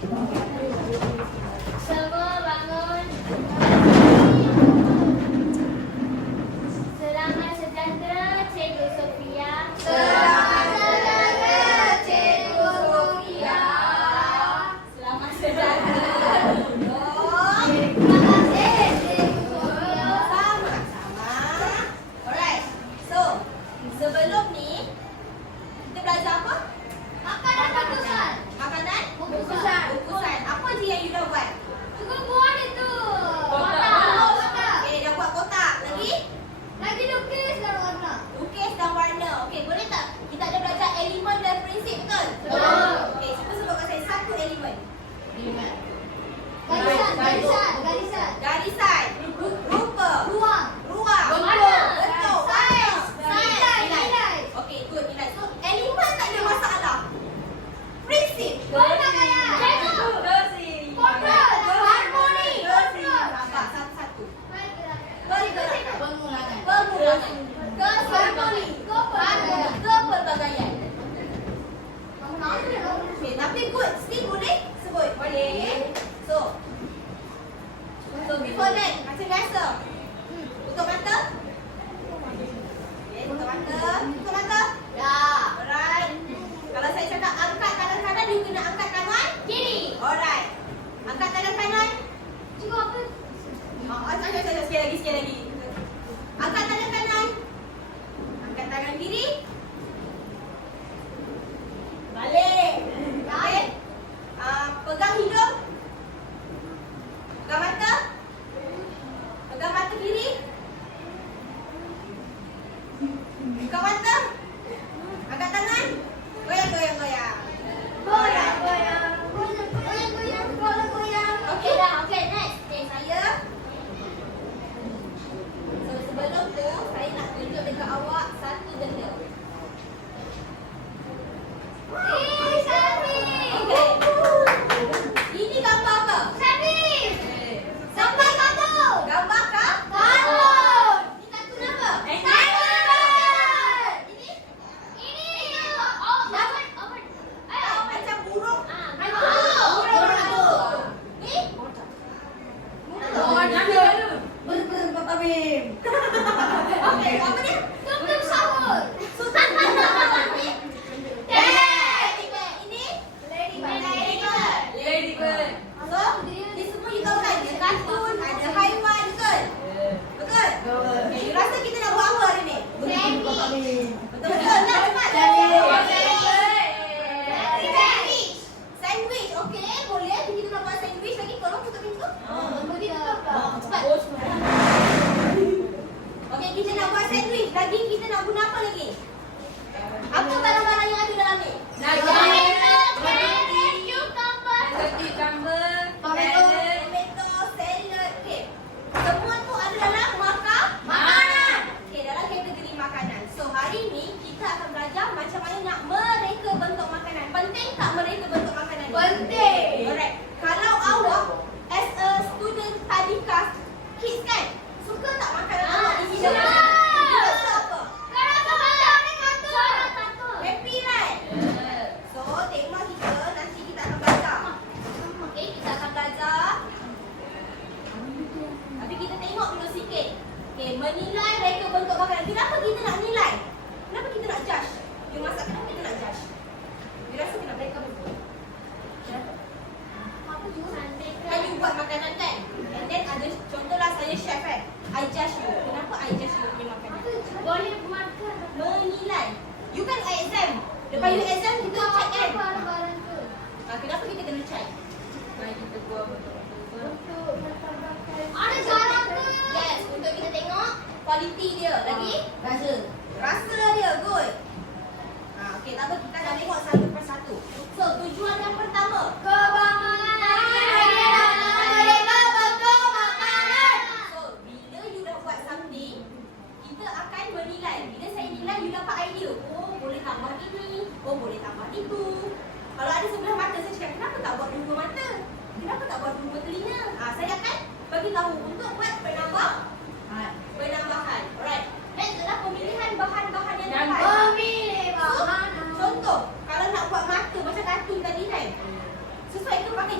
Semua bangun. Selamat sejahtera, Cikgu Sofia. Selamat sejahtera, Cikgu Sofia. Selamat sejahtera. Terima kasih, Cikgu Sofia. Sama-sama. Alright. So, sebelum ni kita belajar apa? Makanan bungkusan. Makanan? Bungkusan. Bungkusan. Apa je yang you dah buat? Cuba buat itu. Kotak. Kotak. Okay, dah buat kotak. Lagi? Lagi lukis dan warna. Lukis dan warna. Okey, boleh tak? Kita ada belajar elemen dan prinsip, betul? Betul. Okey, cuba sebutkan saya satu elemen. Garisan, garisan, garisan. Garisan. Rupa. Ruang. Ruang. Warna. Betul. Saiz. Nilai. Nilai. Okey, good nilai. So, elemen tak ada masalah. Prinsip. Pemakaian. Cikgu. Fokus. Harmoni. Sabar, satu-satu. Pergerakan. Pengulangan. Permulangan. Keharmoni. Kepelbagaian. Okey, tapi good. Still boleh sebut. Boleh. So before that, macam biasa. Tutup mata. Okay, tutup mata. Tutup mata. Ya. Alright. Kalau saya cakap angkat tangan kanan, you kena angkat tangan Kiri. Alright. Angkat tangan kanan. Cikgu apa? Sekali lagi. Angkat tangan kanan. Angkat tangan kiri. Balik. Balik. Pegang hidung. Pegang mata. Pegang mata kiri. Buka mata. Angkat tangan. Goyang, goyang, goyang. Goyang, goyang. Goyang, goyang. Goyang, goyang. Okey dah. Okey, next. Okey, saya. So, sebelum tu, saya nak tunjuk dekat awak satu benda. Selfie. Okey. Ini gambar apa? Selfie. Sampai kartun. Gambar kah? Kartun. Ini kartun apa? Kartun. Ini. Oh, open. Ayo, open. Macam burung. Burung. Burung. Ni? Okey, apa dia? Tutup sahur. Sultan Bandar. Ni? Cat. Ini? Ladybird. So, ni semua you tahu kan? Dia kartun, ada haiwan, betul? Betul? Okay, you rasa kita nak buat apa hari ni? Betul-betul. Nak cepat? Sandwich. Okey, boleh. Kita nak buat sandwich lagi. Tolong tutup pintu. Cepat. Okey, kita nak buat sandwich. Daging kita nak guna apa lagi? Apa barang-barang yang ada dalam ni? Tomato, salad. Okey. Semua tu ada dalam makanan. Okey, dalam kategori makanan. So, hari ni kita akan belajar macam mana nak mereka bentuk makanan. Penting tak mereka bentuk makanan ni? Penting. Alright. Kalau awak as a student tadika kids kan, suka tak makanan awak isi dalam? You rasa apa? Happy right? So, tema kita nanti kita akan belajar. Okey, kita akan belajar. Tapi kita tengok dulu sikit. Okey, menilai reka bentuk makanan. Kenapa kita nak nilai? Kenapa kita nak judge? You masak, kenapa kita nak judge? You rasa kenapa reka bentuk? Kenapa? Kan you buat makanan kan? And then ada, contohlah saya chef kan? I judge you. Kenapa I judge you punya makanan? Boleh makan. Menilai. You kan exam. Lepas you exam, kita check kan? Barang-barang tu. Kenapa kita kena check? Kita buat betul-betul. Ada garam ke? Yes, untuk kita tengok kualiti dia. Lagi? Rasa dia, good. Okey, tak apa, kita akan tengok satu persatu. So, tujuan yang pertama. So, bila you dah buat something, kita akan menilai. Bila saya nilai, you dapat idea. Oh, boleh tambah ini. Oh, boleh tambah itu. Kalau ada sebelah mata, saya cakap, kenapa tak buat dua mata? Kenapa tak buat dua telinga? Saya akan bagi tahu untuk buat penambahan. Alright. Next adalah pemilihan bahan-bahan yang tepat. Contoh, kalau nak buat mata macam kartun tadi kan, sesuai ke pakai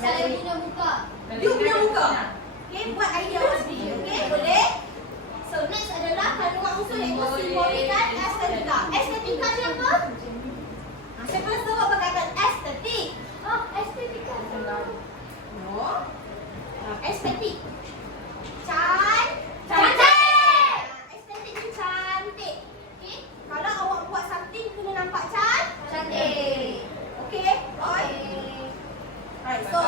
saya punya muka. You punya muka. Okay, buat idea awak sendiri. Okay, boleh? So next adalah kandungan unsur iaitu simbolik dan estetika. Estetika ni apa? Siapa sebut perkataan estetik? Oh, estetika. No. Estetik. Cantik. Estetik ni cantik. Okay? Kalau awak buat something kena nampak Cantik. Okay? Alright, so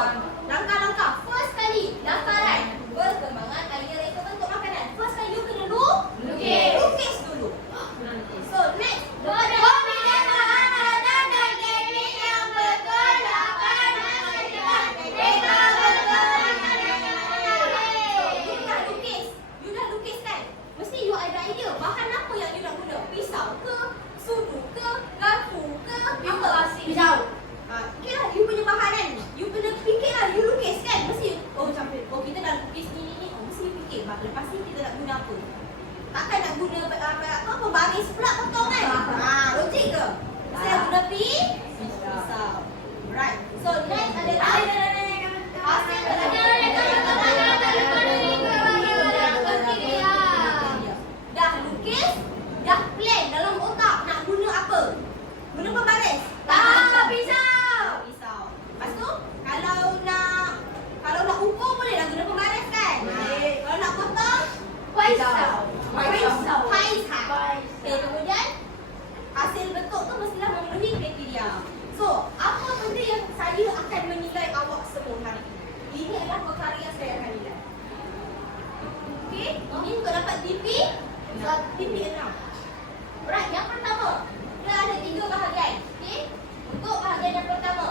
langkah-langkah. First kali, daftaran perkembangan idea reka bentuk makanan. First kali you kena Lukis. lukis dulu. So next, Pemilihan bahan dan teknik yang betul akan menghasilkan reka you dah lukis. You dah lukis kan? Mesti you ada idea. Bahan apa yang you nak guna? Pisau ke? Sudu ke? Garpu ke? Apa? Pisau. Okay lah, you punya bahan kan? You kena fikir lah, you lukis kan? Mesti, kita dah lukis ni. Mesti you fikir, lepas ni kita nak guna apa? Takkan nak guna pembaris pula potong kan? Logik ke? Mesti nak guna pisau. Right, so next adalah hasil dah lukis, dah plan dalam otak nak guna apa? Guna pembaris? Pisau. Pisau. Lepas tu kalau nak ukur boleh lah guna pembaris kan? Kalau nak potong Pisau. Okay, kemudian hasil bentuk tu mestilah memenuhi kriteria. So, apa benda yang saya akan menilai awak semua hari ini? Ini adalah perkara yang saya akan nilai. Okay, ini untuk dapat DP 6. Alright, yang pertama, kita ada 3 bahagian. Okay, untuk bahagian yang pertama,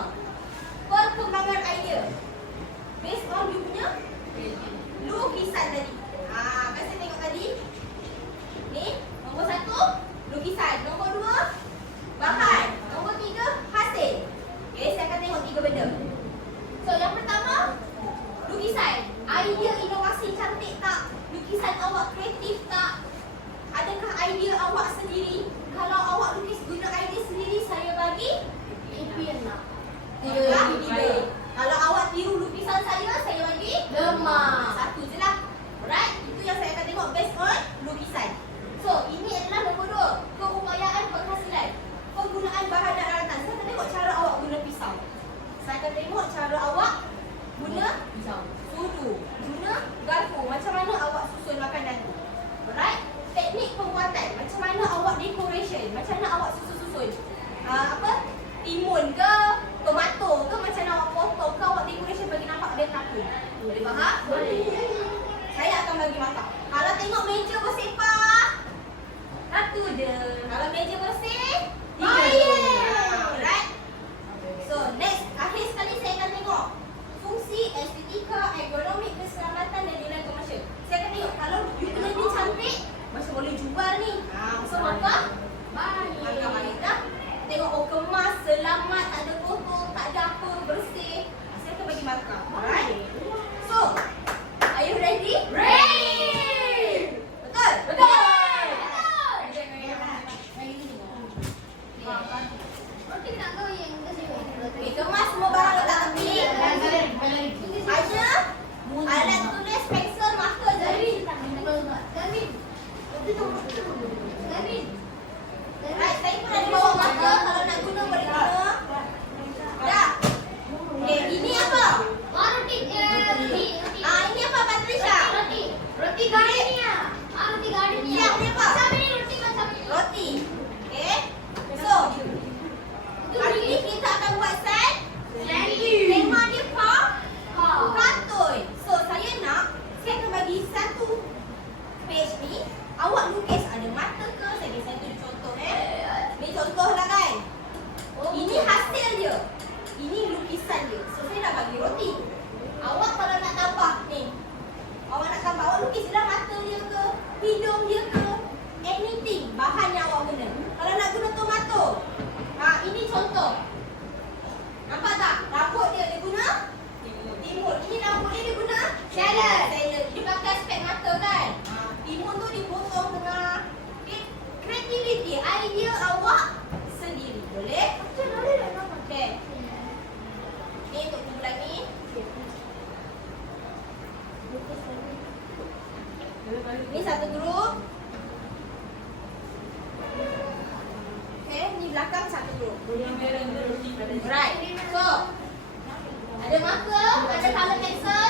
perkembangan idea. Based on you punya lukisan tadi. Kan saya tengok tadi. Ni, nombor 1, lukisan. Nombor 2, bahan. Nombor 3, hasil. Okay, saya akan tengok 3 benda. So, yang pertama, lukisan. Idea inovasi cantik tak? Lukisan awak kreatif tak? Adakah idea awak sendiri? Kalau awak lukis guna idea sendiri, saya bagi tidak. Kalau awak tiru lukisan saya bagi Lemah. 1 je lah. Alright, itu yang saya akan tengok based on lukisan. So, ini adalah nombor 2, keupayaan penghasilan. Penggunaan bahan dan alatan. Saya akan tengok cara awak guna pisau. Saya akan tengok cara awak guna sudu, guna garpu. Macam mana awak susun makanan tu. Alright, teknik pembuatan. Macam mana awak decoration. Macam mana awak susun-susun. Timun ke, tomato ke, macam mana awak potong ke, awak decoration bagi nampak dia takut. Boleh faham? Boleh. Saya akan bagi masak. Kalau tengok meja bersepah, 1 je. Kalau meja bersih, 3. Alright. So next, akhir sekali saya akan tengok fungsi, estetika, ergonomik, keselamatan dan nilai komersial. Saya akan tengok kalau you punya ni cantik, macam boleh jual ni. So maka baik dah. Tengok kemas, selamat, tak ada kotor, tak ada apa, bersih. Saya akan bagi markah. Alright. So, are you ready? Ready. Betul? Betul. Okay, kemas semua barang letak tepi. Ada alat tulis, pensel, marker, jari. Right, saya pun ada bawa marker. Kalau nak guna, boleh guna. Dah. Okay, ini apa? Ini apa, Patricia? Roti gardenia. Siap, ni apa? Roti. Okay. So, hari ni kita akan buat set. Tema dia kartun. So, saya akan bagi satu page ni. Awak lukis ada mata ke? Saya tunjuk contoh Ni contoh lah kan. Ini hasil dia. Ini lukisan dia. So, saya dah bagi roti. Awak kalau nak tambah ni, awak nak tambah, awak lukis dah mata dia ke, hidung dia ke, anything, bahan yang awak guna. Kalau nak guna tomato, ini contoh. Nampak tak? Rambut dia guna timun. Ini rambut dia guna salad. Dia pakai spek mata kan. Timun tu dipotong tengah. Creativity, idea awak sendiri. Boleh? Okay. Ni untuk bulan ni. group. Alright. So, ada marker, ada color pencil.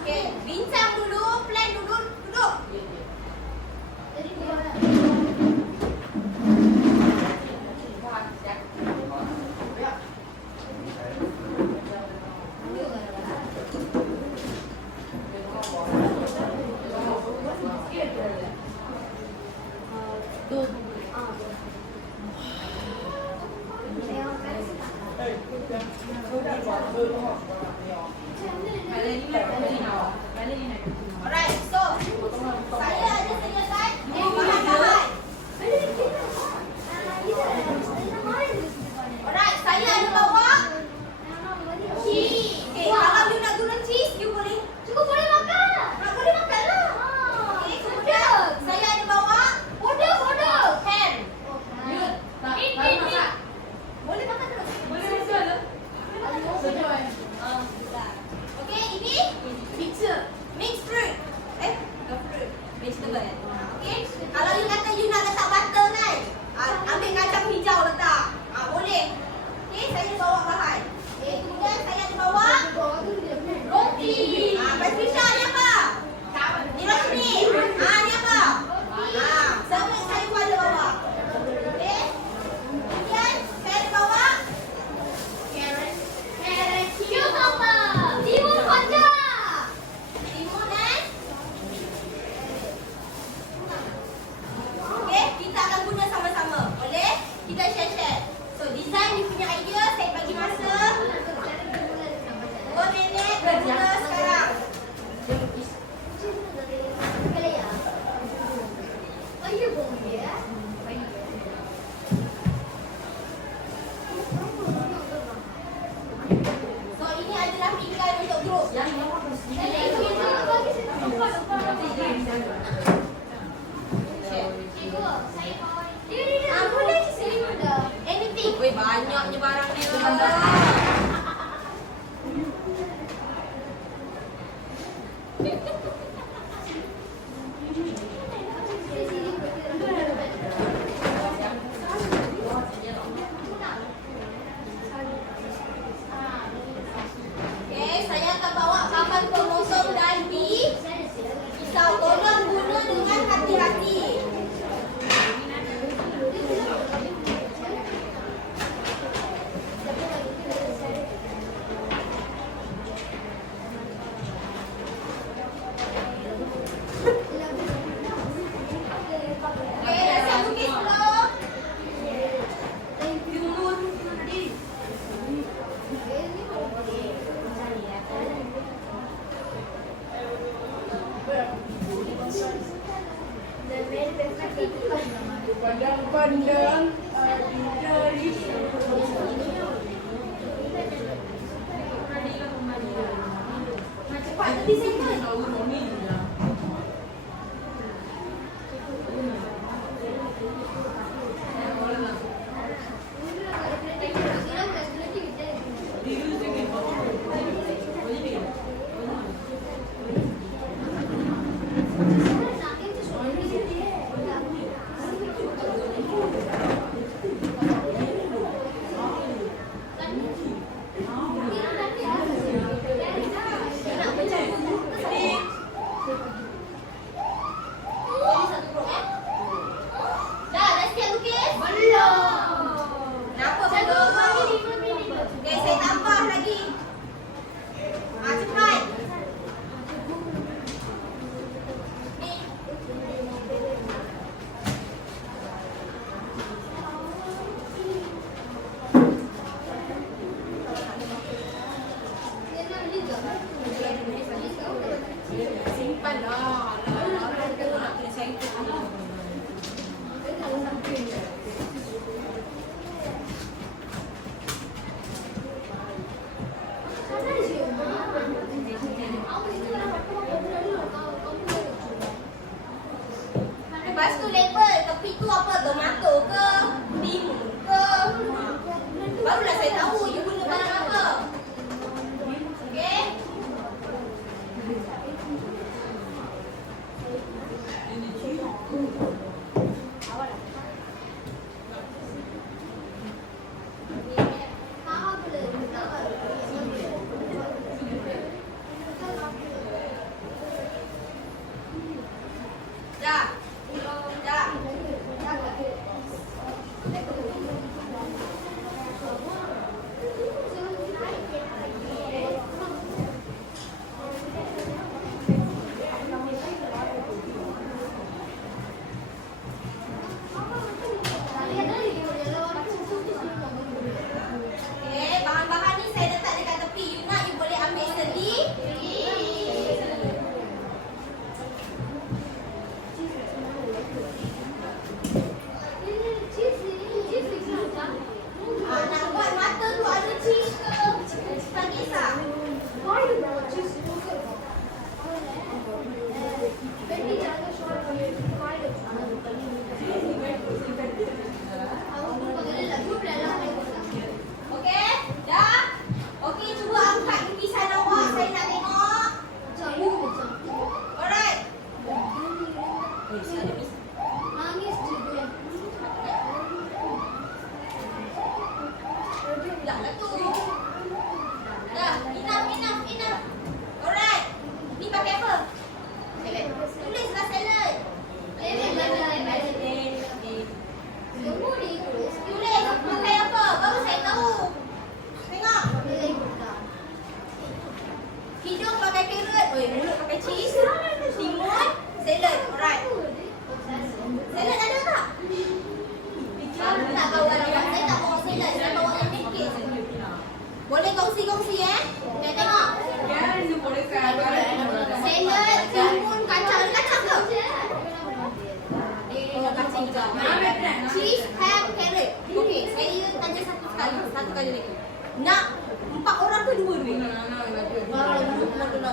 Okay, bincang dulu, plan dulu, duduk. Alright, so saya ada sediakan bahan-bahan. Alright, saya ada bawa cheese. Okay, kalau you nak guna cheese, you boleh makan. Boleh makan lah. Okay, kemudian saya ada bawa powder. Ham. Boleh makan terus. Okay, ini mixed fruit. Fruit. Vegetable. Okay, kalau you kata you nak letak butter kan, ambil kacang hijau letak. Boleh. Okay, saya bawa bahan. Okay, kemudian saya ada bawa roti. Patricia, ni apa? Ni roti ni. Ni apa? Semua saya pun ada bawa. Okay. Kemudian saya ada bawa carrot, cucumber, timun konja. Timun dan okay, kita akan guna sama-sama. Boleh? Kita share. So, design you punya idea, saya bagi masa 2 minit, bermula sekarang. So, ini adalah pinggan untuk grup. Boleh anything. Weh, banyaknya barang dia. Okay, saya akan bawa papan pemotong dan pisau. Tolong guna dengan hati-hati. Okay, dah siap lukis belum? Pandang-pandang dari Cepat, nanti saya kan. Lepas tu label tepi tu apa? Tomato ke? Timun ke? Barulah saya tahu you guna barang apa. Okey? Boleh kongsi-kongsi Kita tengok. Ya, ini boleh kan? Salad, timun, kacang. Ada kacang ke? Kacang juga. Cheese, ham, carrot. Okey, saya tanya satu kali lagi. Nak 4 orang ke 2 dulu? Nak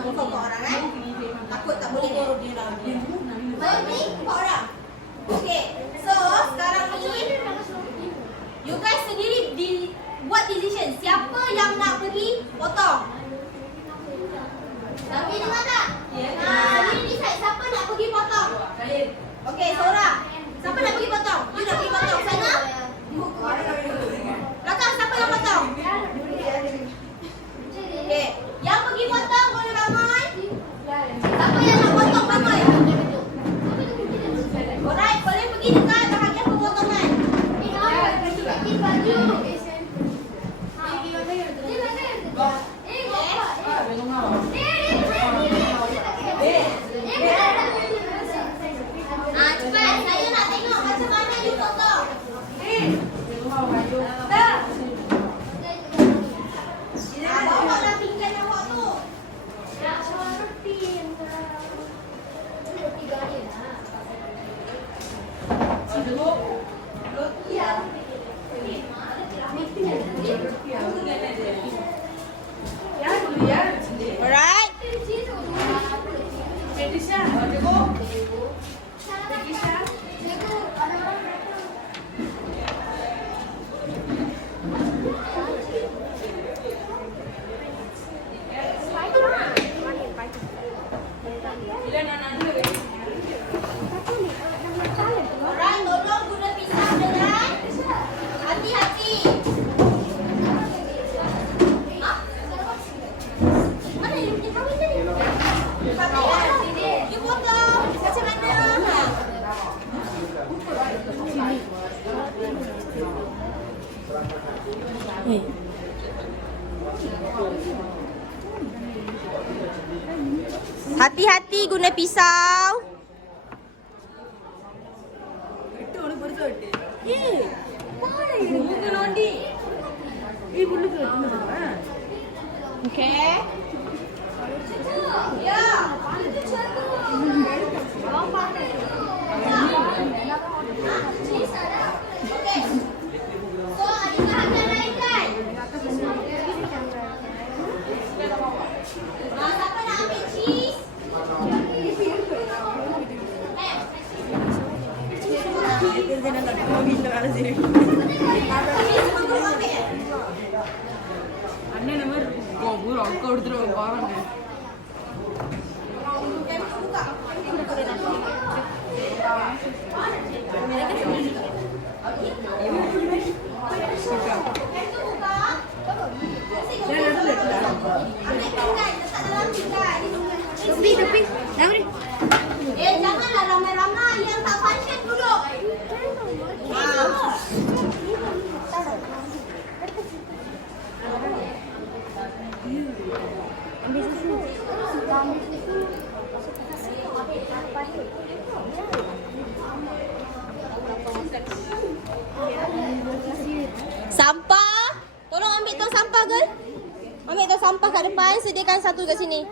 4 orang Takut tak boleh Saya ni 4 orang. Okey, so sekarang ni you guys sendiri buat decision. Siapa yang nak pergi potong? Tapi dengar tak? Sendiri decide siapa nak pergi potong. Okey, seorang. Siapa nak pergi potong? You nak pergi potong sana? Belakang, siapa yang potong? Okey, yang pergi potong boleh bangun. Siapa yang nak potong bangun? Alright, boleh pergi dekat bahagian pemotongan. Cepat, saya nak tengok macam mana you potong. Bawa pinggan awak tu. Alright. Alright, tolong guna pisau dengan hati-hati. Mana dia punya kawin tadi? You potong macam mana? Hati-hati guna pisau. Okay. Ya. Okay. So, ada bahagian lain kan? Siapa nak ambil cheese? Annen nomor gobur angka udro baran ya. Janganlah ramai-ramai yang tak function duduk. Sampah. Tolong ambil tong sampah, girl. Ambil tong sampah kat depan. Sediakan satu kat sini.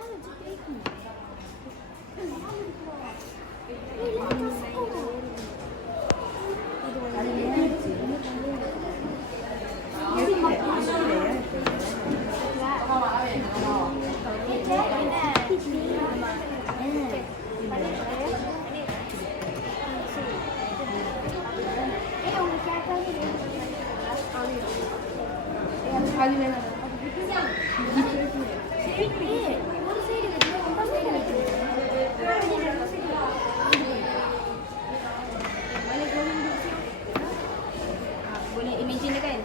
Boleh imagine kan?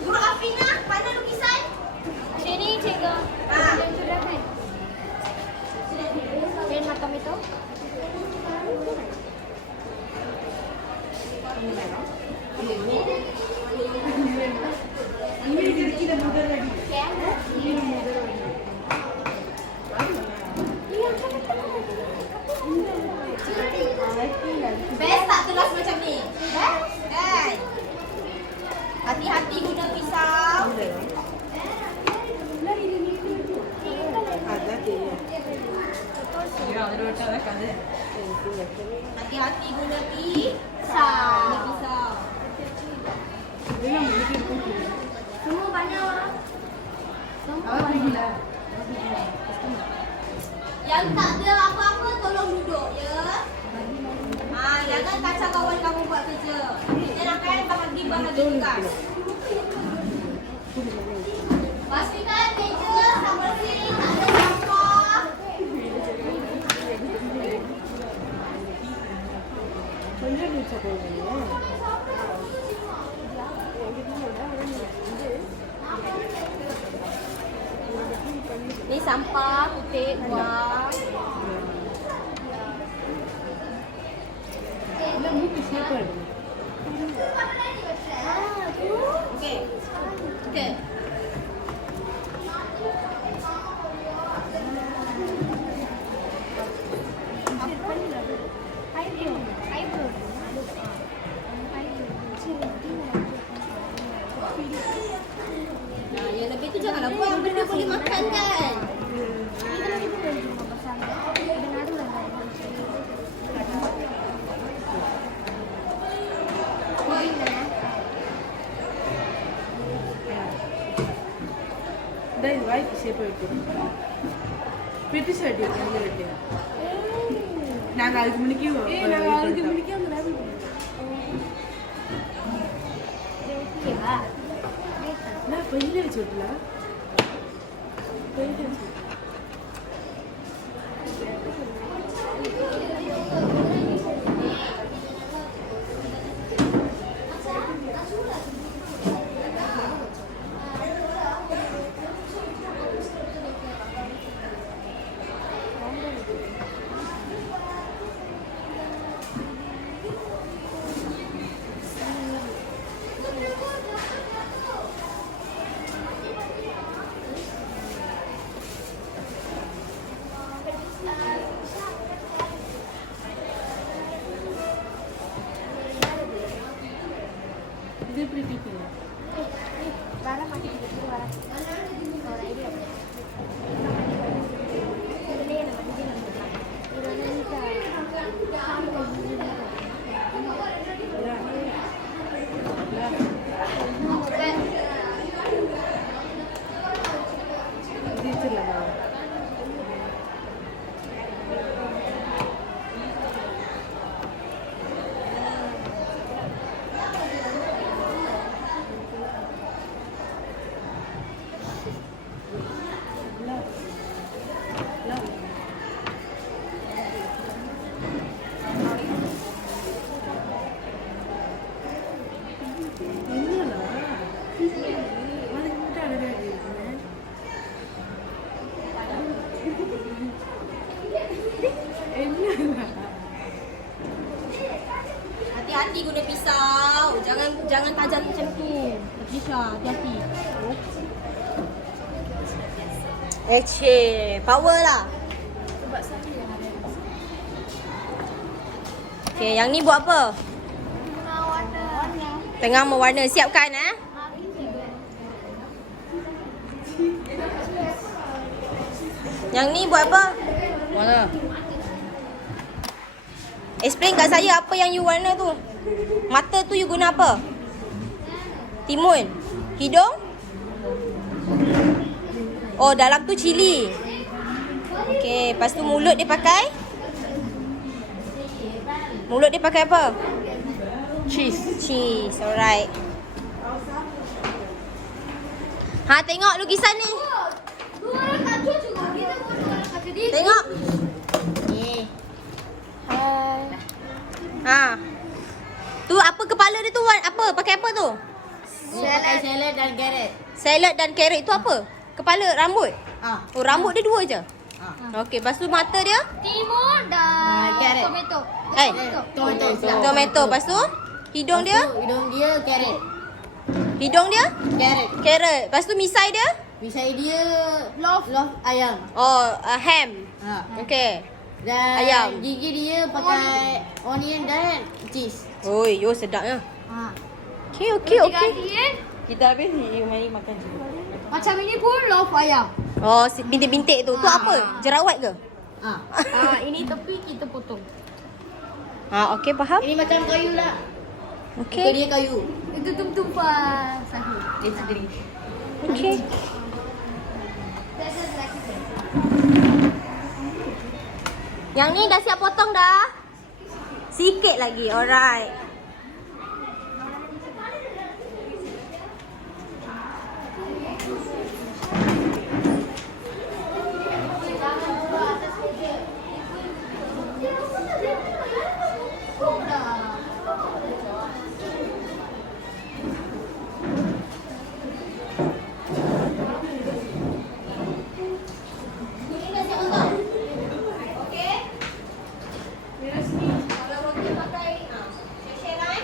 Guru Afina, pandai lukisan? Sini cikgu. Yang sudah kan? Dan macam itu. Hati-hati guna pisau. Guna pisau. Semua banyak orang. Yang tak ada apa-apa tolong duduk ya. Jangan kacau kawan kamu buat kerja. Kita nak kan bagi bahagi tugas. Pastikan meja sama bersih, tak ada sampah. Ni sampah, kutip, buang. Okey. Okey. Yang lebih tu janganlah buang, benda boleh makan kan. இது வாய்க்கு ஷேப் வைக்கிறோம் பிரிட்டிஷ் வெட்டி வெட்டி நாங்கள் அதுக்கு முன்னிக்கு நான் பெயிண்ட் அடிச்சு விட்டல பெயிண்ட் அடிச்சு இது எப்படி டீக்கிங்க வர மாட்டேங்குது வர ஒரு ஐடியா இதுலேயே நம்ம டிசைன் பண்ணிக்கலாம் இது Hati-hati guna pisau. Jangan tajam macam tu. Patricia, hati-hati. Power lah. Okay, yang ni buat apa? Tengah mewarna. Siapkan Yang ni buat apa? Mana? Explain kat saya apa yang you warna tu. Mata tu you guna apa? Timun. Hidung? Oh, dalam tu cili. Okay, lepas tu mulut dia pakai? Mulut dia pakai apa? Cheese, alright. Tengok lukisan ni. Tengok. Tu apa kepala dia tu? Apa? Pakai apa tu? Pakai salad dan carrot. Salad dan carrot tu apa? Kepala, rambut? Oh, rambut dia 2 je? Okey, lepas tu mata dia? timun dan Carrot. tomato. Tomato. Lepas tu? Hidung dia? Hidung dia carrot. Hidung dia? Carrot. Carrot. Lepas tu misai dia? Misai dia loaf ayam. Oh, ham. Okey. Dan Ayam. gigi dia pakai onion dan cheese. Oi, yo sedapnya. Okey. Kita habis you mari makan je. Macam ini pun loaf ayam. Oh, bintik-bintik tu. Tu apa? Jerawat ke? Ini tepi kita potong. Okey, faham? Ini macam kayu lah. Itu Okey. dia kayu. Itu tumpuan sahu. Dia sendiri. Okey. Yang ni dah siap potong dah? Sikit lagi. Alright. Ini dah siap potong. Okey. Kalau roti pakai share lah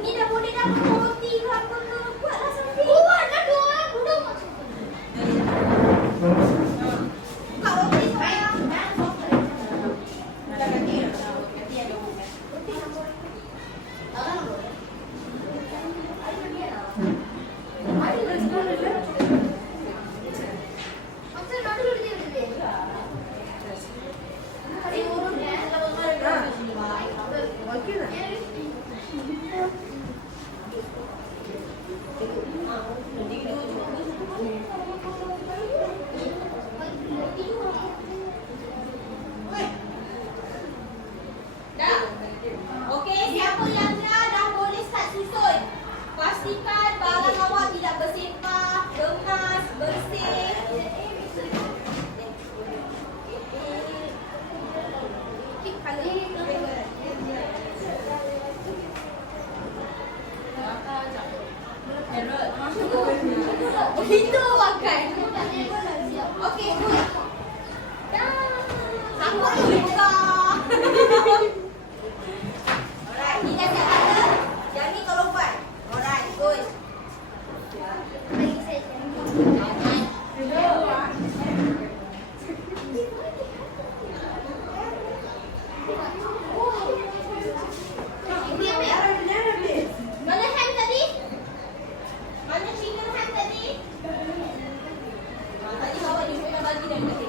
Ni dah boleh dah potong roti ke apa ke. Buatlah sendiri. Buat dah tu. Buka roti sayang. Dah. Okey, siapa yang dah boleh start susun. Pastikan barang awak tidak bersepah, kemas, bersih. Itu makan. Okey, good. Sambut dulu buka. Alright, ni dah siap ada. Yang ni tolong buat. Alright, good. Mana ham tadi? Mana chicken ham tadi? Tadi bawa dia punya bagi dan tadi.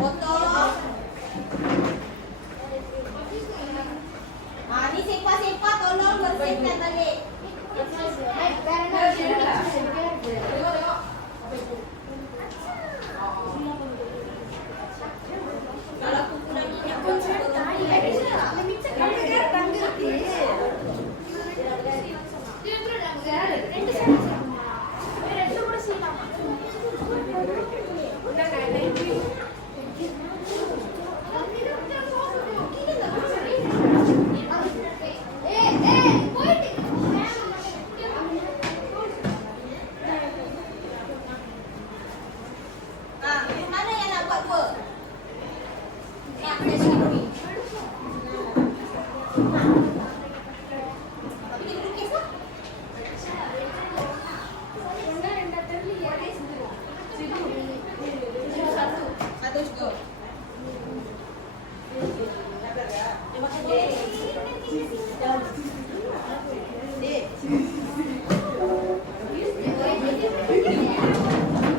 Potong. Ni sepah-sepah tolong bersihkan balik. Kalau kumpulan minyak pun mana yang nak buat dua? Nak kena sini. Kita lukis lah. Satu cukup. Dia makan dia.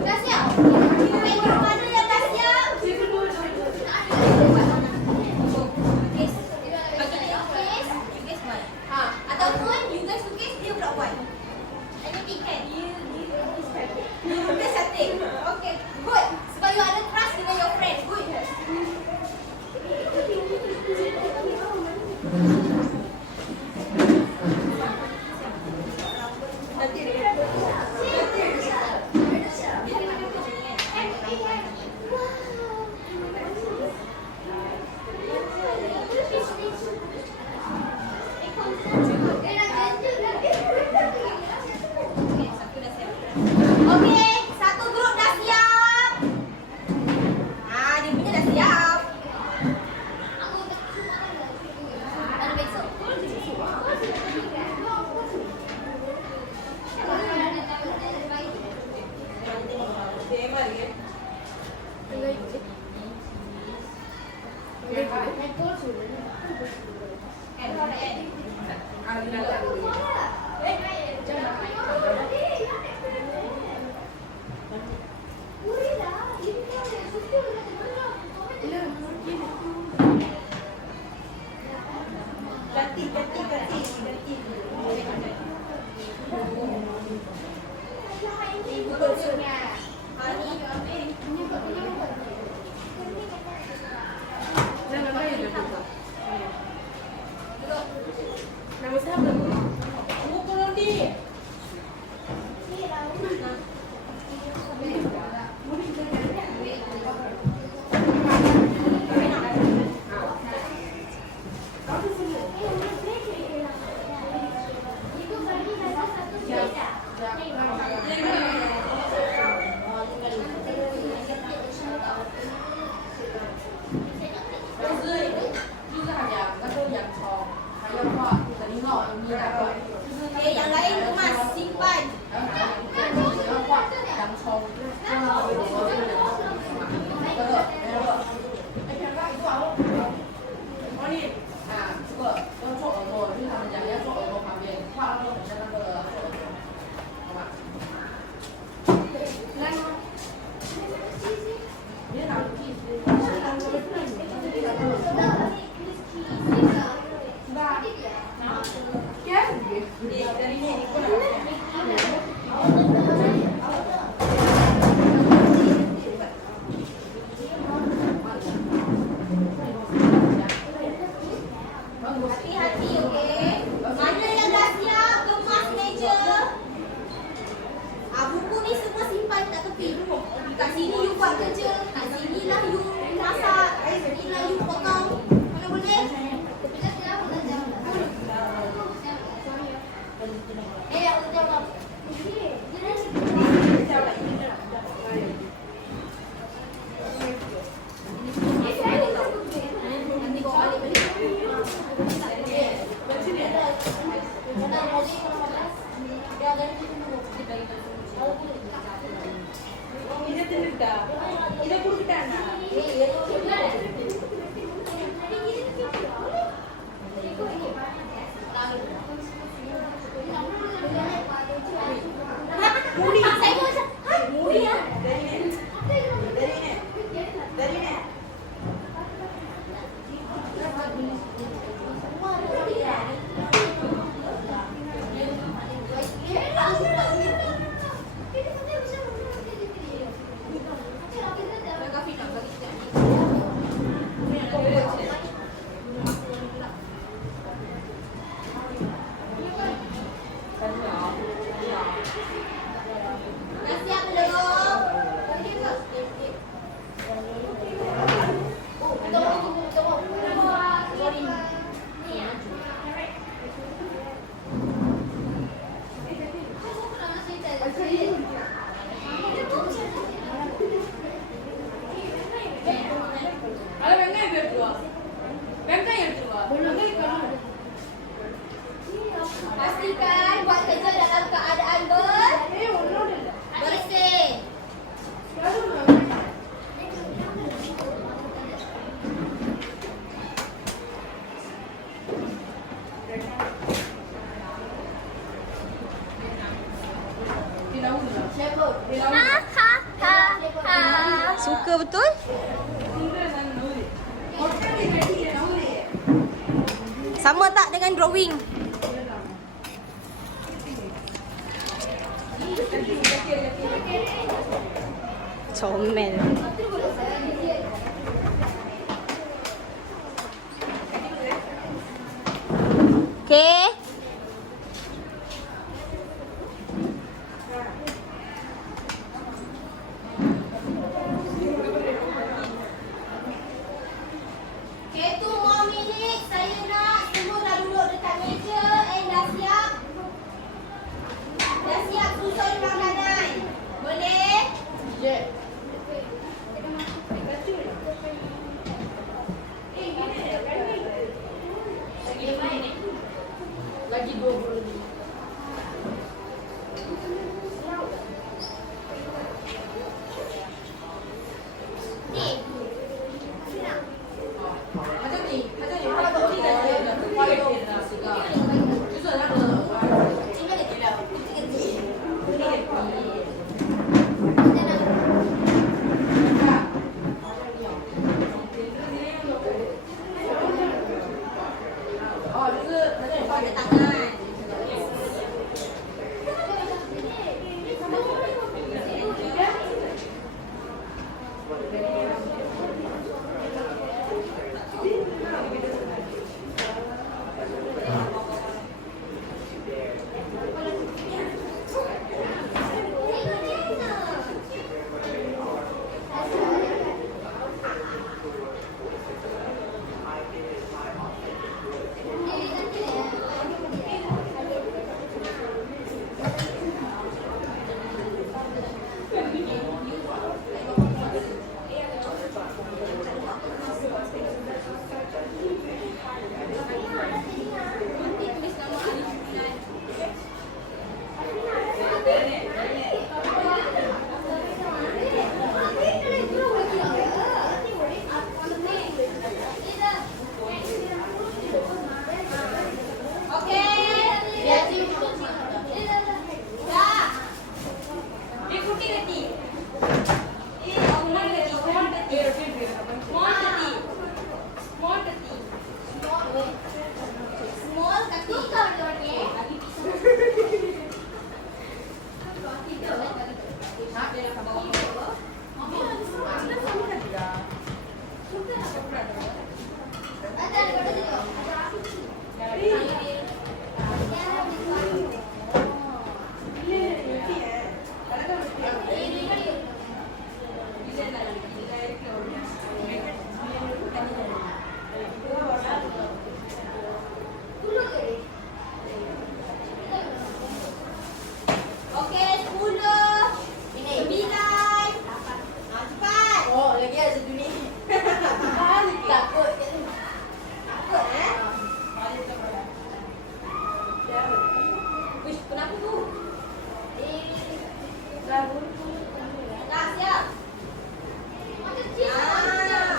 Dah siap? Mana yang dah siap? Yang lain kemas, simpan. Hati-hati, okey? Mana yang dah siap, kemas meja. Buku ni semua simpan kat tepi. Kat sini you buat kerja, kat sini lah you masak, sini lah you potong. Mana boleh? Aku jawab. Nanti bawa balik balik. Muri. Saya pun macam, hah? Muri ya? Dari ni. Dah siap belum? Pastikan buat kerja dalam keadaan bersih. Suka betul? Sama tak dengan drawing? Comel. Okay. Okay, 2 more minutes. Saya nak semua dah duduk dekat meja and dah siap. Dah siap susun makanan. Boleh? Yeah. Lagi 20 lebih. Okey, 10, 9. Cepat. Oh, lagi ada satu ni. Takut. Takut Wish, kenapa tu? Dah siap.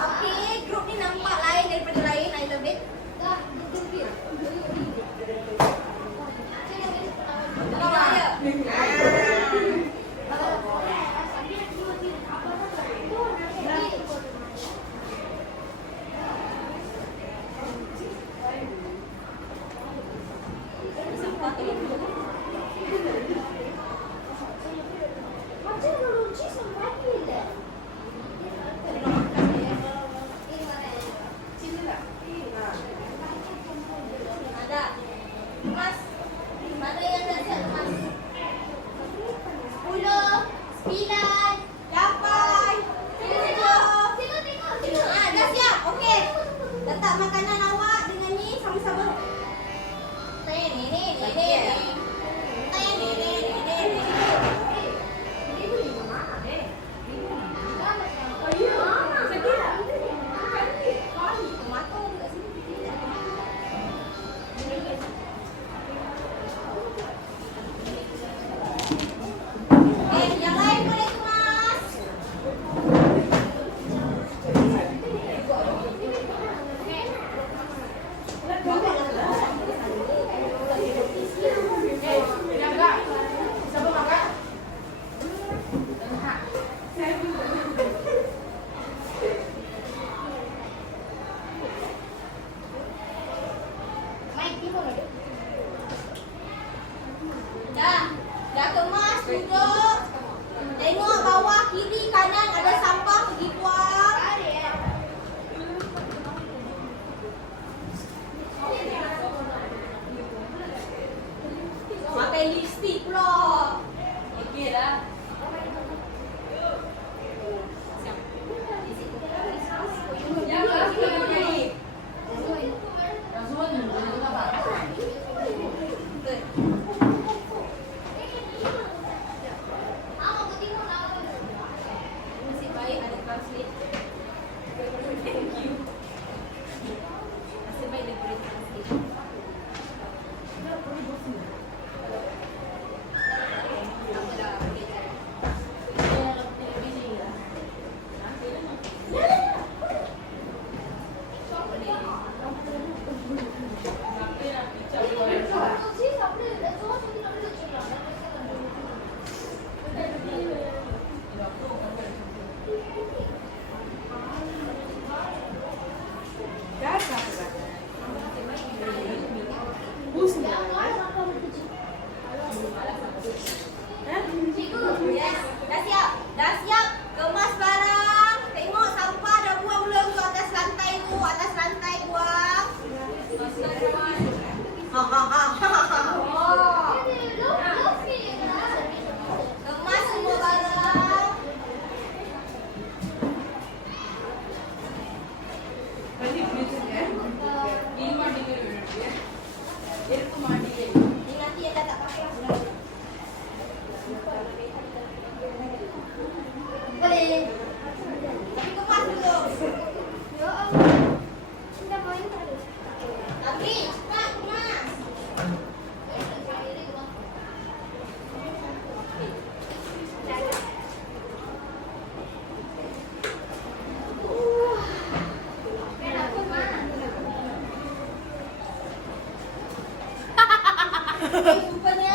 Okey, grup ni nampak lain daripada lain. I love it. Nampak dia? Ada. Mas, mana yang dah siap mas? 10, 9, 8, 7. Dah siap. Okey. Letak makanan awak dengan ni sama-sama. Yang lain boleh kemas. Dah kemas, duduk. Tengok bawah, kiri, kanan ada sampah, pergi buang. Pakai lipstick pula. Okey dah. Nasib baik ada translate. Thank you. Nasib baik dia boleh translate. Apalah, boleh cari. Yes, dah siap. Dah siap. Kemas barang. Tengok sampah dah buang belum tu atas lantai tu. Atas lantai buang. Ha ha ha ha. Oh. Kemas semua barang. Ni nanti yang dah tak pakai lah. Boleh. Tapi kemas dulu. Tapi cepat kemas. Rupanya.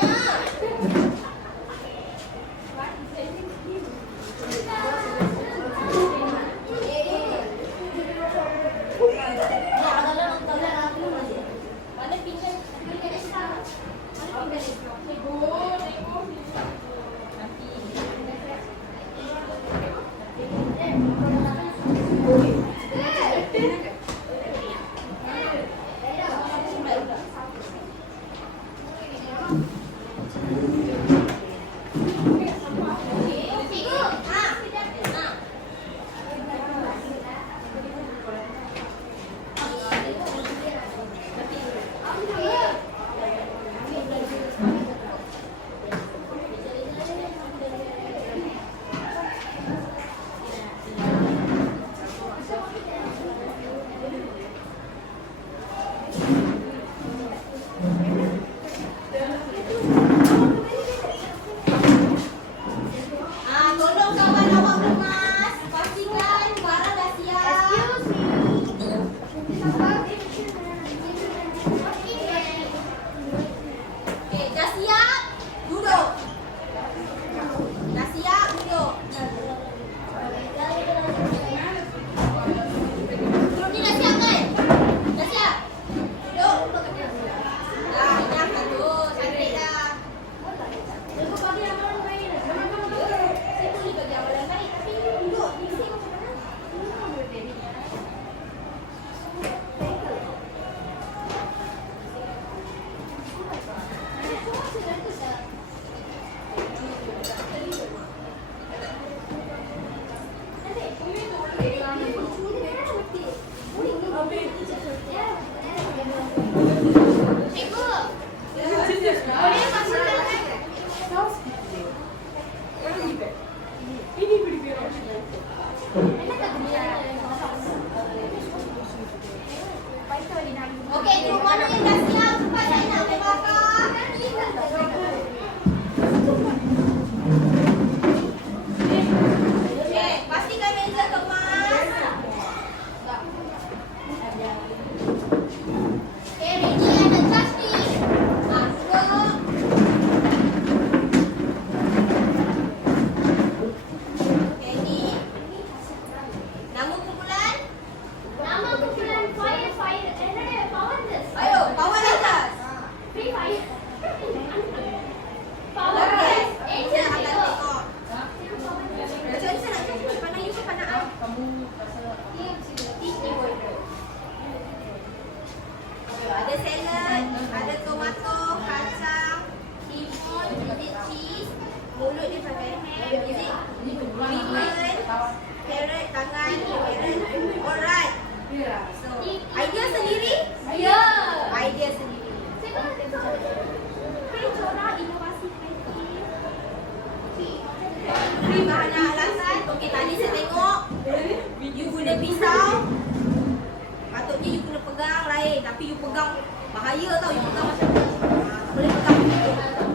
air. Tapi you pegang, bahaya tau you pegang macam ni. Tak boleh pegang macam tu.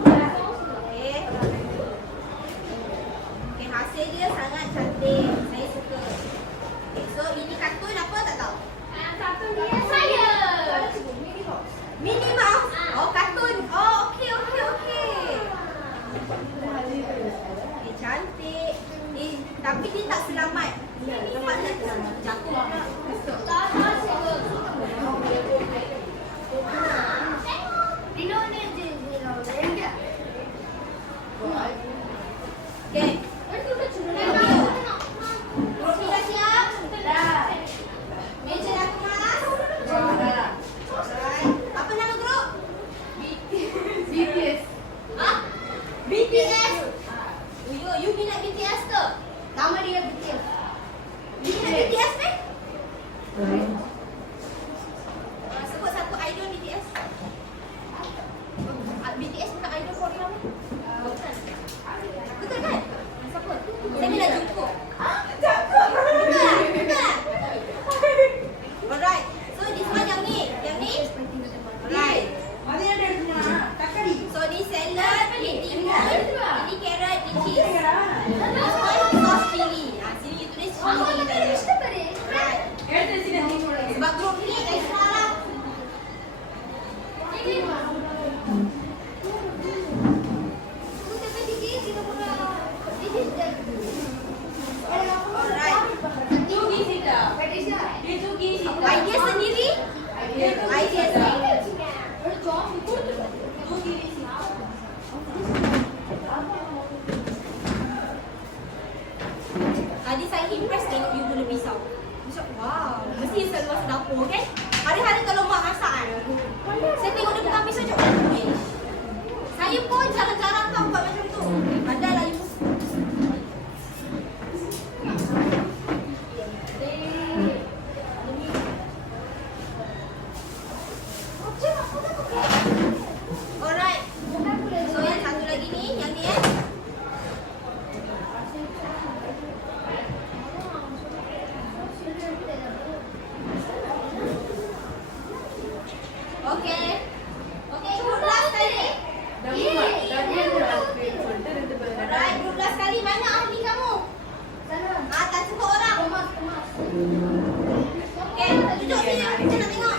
Okay. Okay, hasil dia sangat cantik. Saya suka. Okay, so ini kartun apa tak tahu? Kartun dia saya. Minnie Mouse. Oh, kartun. Oh, okey. Okay, cantik. Tapi dia tak selamat. Nampak dia jatuh. Okay. Roti dah siap? Dah. Meja dah kemas? Dah. Alright. Apa nama grup? BTS. Ha? BTS? You minat BTS ke? Nama dia BTS. You minat BTS ni? Sebut satu idol BTS. BTS bukan idol Korea ni? Bukan. Betul kan? Siapa? Saya minat Jungkook. Bukan. Alright. So this one yang ni. Alright. So ni salad, ni timun, ini carrot, ni cheese. This one sauce chili. Sini you tulis chili tadi. Alright. Sebab grup ni extra lah. Idea sendiri. Tadi saya impress tengok you guna pisau. Macam wow, mesti selalu masuk dapur kan? Hari-hari kalau mak masak kan, saya tengok dia pegang pisau macam saya pun jarang-jarang tau buat macam tu. Padahal lah you. Alright. So yang satu lagi ni, yang ni Okay. Okay, group last kali. Alright, group last kali. Mana ahli kamu? Tak cukup orang. Okay, duduk sini. Kita nak tengok.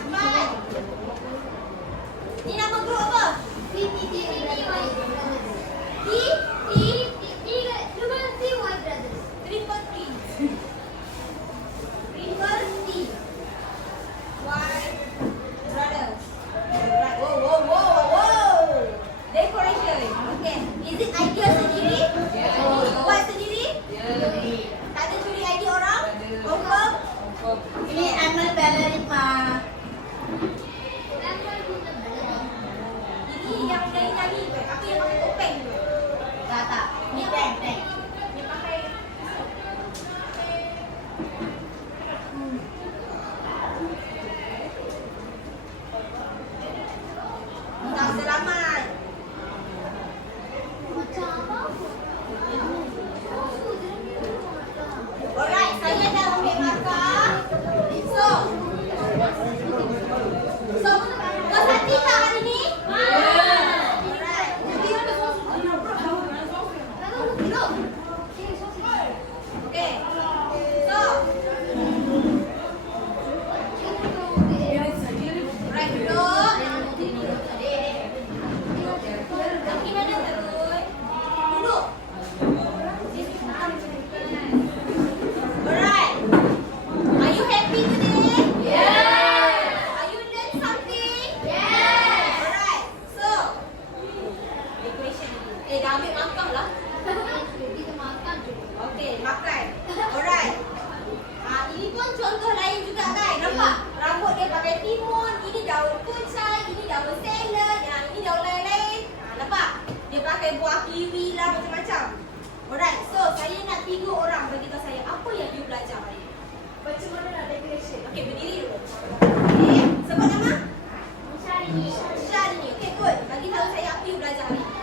Cepat. Ni nama grup apa? Triple T. White Brothers. Right. Whoa. Decoration. Okay. Is it idea sendiri? Buat sendiri? Tak ada curi idea orang? Confirm? Ini Anna Ballerina. Ini yang nyanyi-nyanyi ke? Apa yang pakai topeng ke? Tak. Ni tank. Dia pakai tak selamat. Alright, saya dah ambil markah. So, puas hati tak hari ni? Alright. Okay. So, right, duduk. Kaki mana terus? Duduk. Alright. Are you happy today? Are you learn something? Alright. So, equation. Dah ambil markah lah. Okay, makan. Alright. Ini pun contoh lain juga kan? Nampak? Rambut dia pakai timun, ini daun kucai, ini daun salad, ini daun lain-lain. Nampak? Dia pakai buah kiwi lah, macam-macam. Alright, so saya nak 3 orang beritahu saya apa yang you belajar hari ini. Macam mana nak decoration? Okay, berdiri dulu. Okay, sebut nama? Syahrini. Okay, good. Bagi tahu saya apa you belajar hari ini.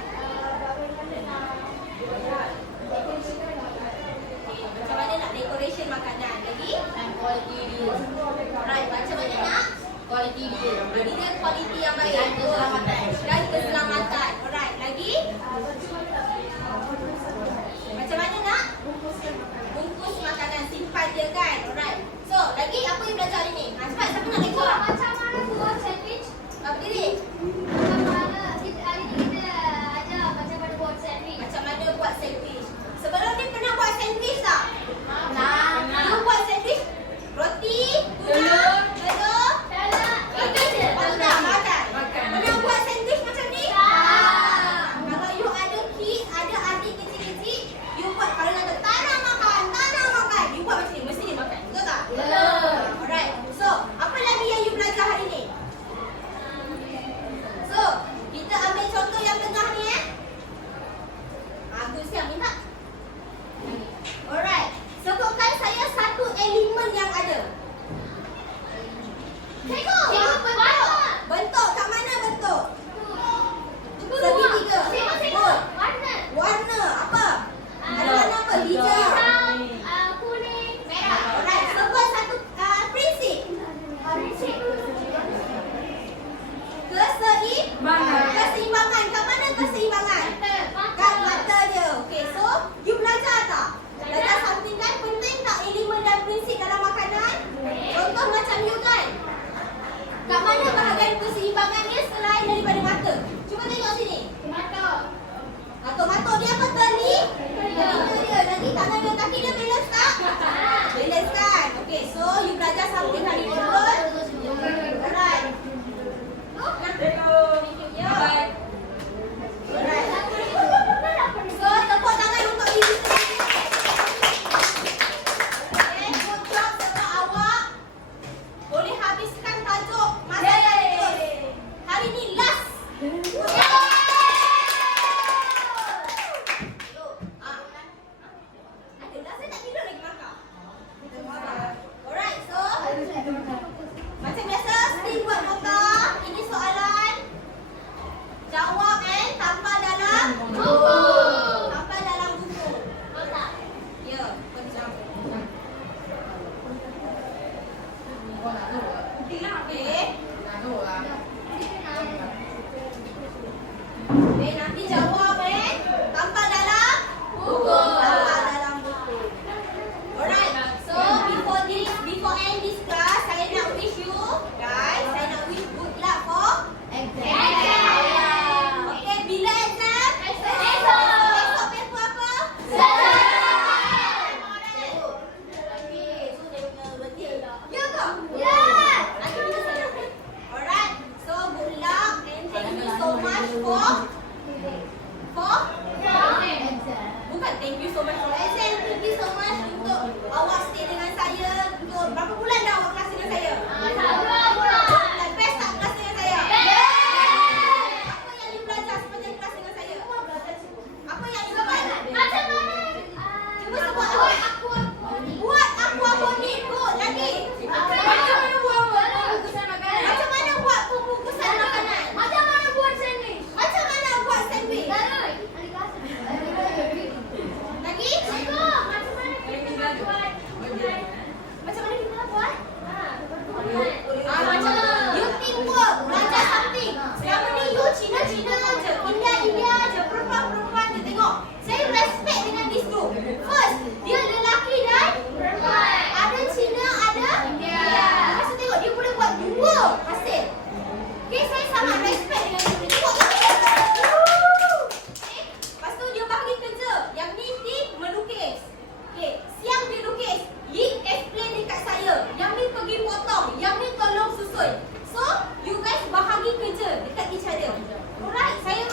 For? Bukan thank you so much for exam. Thank you so much untuk awak stay dengan saya. Untuk berapa bulan dah awak kelas dengan saya? 2 bulan. Best tak kelas dengan saya? Apa yang you belajar sepanjang kelas dengan saya? Apa yang you buat? Macam mana? Cuba sebut aku. Buat aku ni kot lagi. Macam mana buat pembungkusan makanan? Macam mana buat pembungkusan makanan? Macam mana buat sandwich? Macam mana buat sandwich? Darul. Lagi? Macam mana kita buat? Macam mana kita nak buat? Macam You teamwork, belajar something. Selama ni you Cina je, India je, perempuan je. Tengok, saya respect dengan this group. First, dia lelaki dan perempuan. ada Cina, ada India. Lepas tu tengok, dia boleh buat 2 hasil. Okay, saya sangat respect dengan dia. Tengok tak? Okay, lepas tu dia bagi kerja. Yang ni team melukis. Okay, siang dia lukis. Yik explain dekat saya. Yang ni pergi potong. Yang ni tolong susun. So, you guys bahagi kerja dekat each other. Alright, saya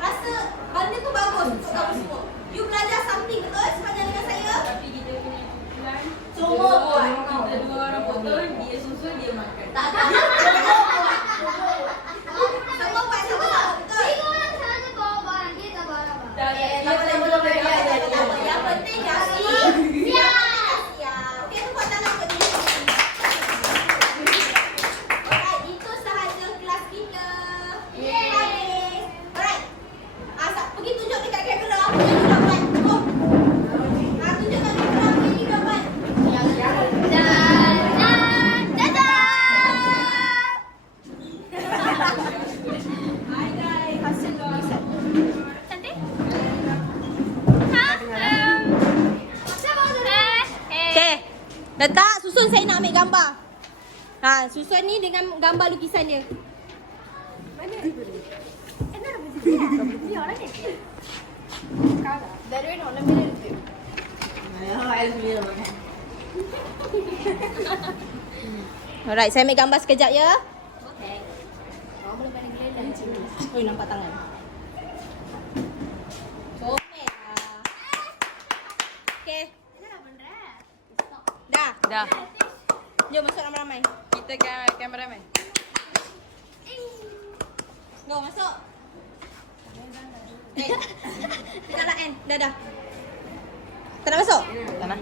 rasa benda tu bagus untuk kamu semua. You belajar something betul sepanjang dengan saya? Tapi kita kena plan. Semua buat. Kita 2 orang potong, dia susun, dia makan. Tak ada. Semua buat sama. Betul. Tiga orang sahaja bawa barang, dia tak bawa apa. Tak, Yang penting dah siap. Okey, tepuk tangan untuk diri sendiri. Alright, itu sahaja kelas kita. Habis. Alright. Pergi tunjuk dekat kamera apa yang you dah buat. Cukup. Tunjukkan kamera apa yang you dah buat. Hai guys, hasil tulisan. Cantik? Okay, letak susun saya nak ambil gambar. Susun ni dengan gambar lukisan dia. Alright, saya ambil gambar sekejap ya. Okay. Oh, nampak tangan. Comel lah. Okay. Dah. Dah. Jom masuk ramai-ramai. Kita kameraman. Go, masuk. Tak nak N. Dah. Tak nak masuk? Tak nak.